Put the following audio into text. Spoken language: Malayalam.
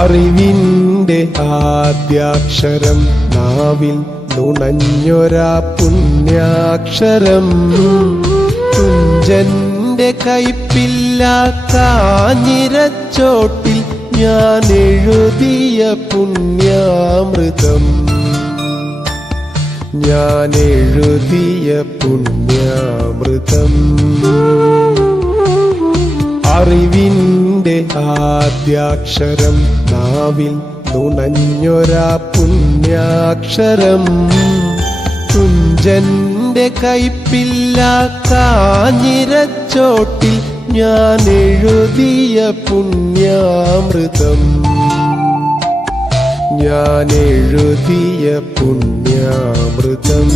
അറിവിന്റെ ആദ്യാക്ഷരം നാവിൽ നുണഞ്ഞൊരാ പുണ്യാക്ഷരം. തുഞ്ചന്റെ കൈപ്പില്ല നിരച്ചോട്ടിൽ ഞാൻ എഴുതിയ പുണ്യാമൃതം. ഞാൻ എഴുതിയ പുണ്യാമൃതം. അറിവിന്റെ ആദ്യാക്ഷരം നാവിൽ തുണഞ്ഞൊരാ പുണ്യാക്ഷരം. തുഞ്ചന്റെ കൈപ്പില്ല കാഞ്ഞിരച്ചോട്ടിൽ ഞാൻ എഴുതിയ പുണ്യാമൃതം. ഞാൻ എഴുതിയ പുണ്യാമൃതം.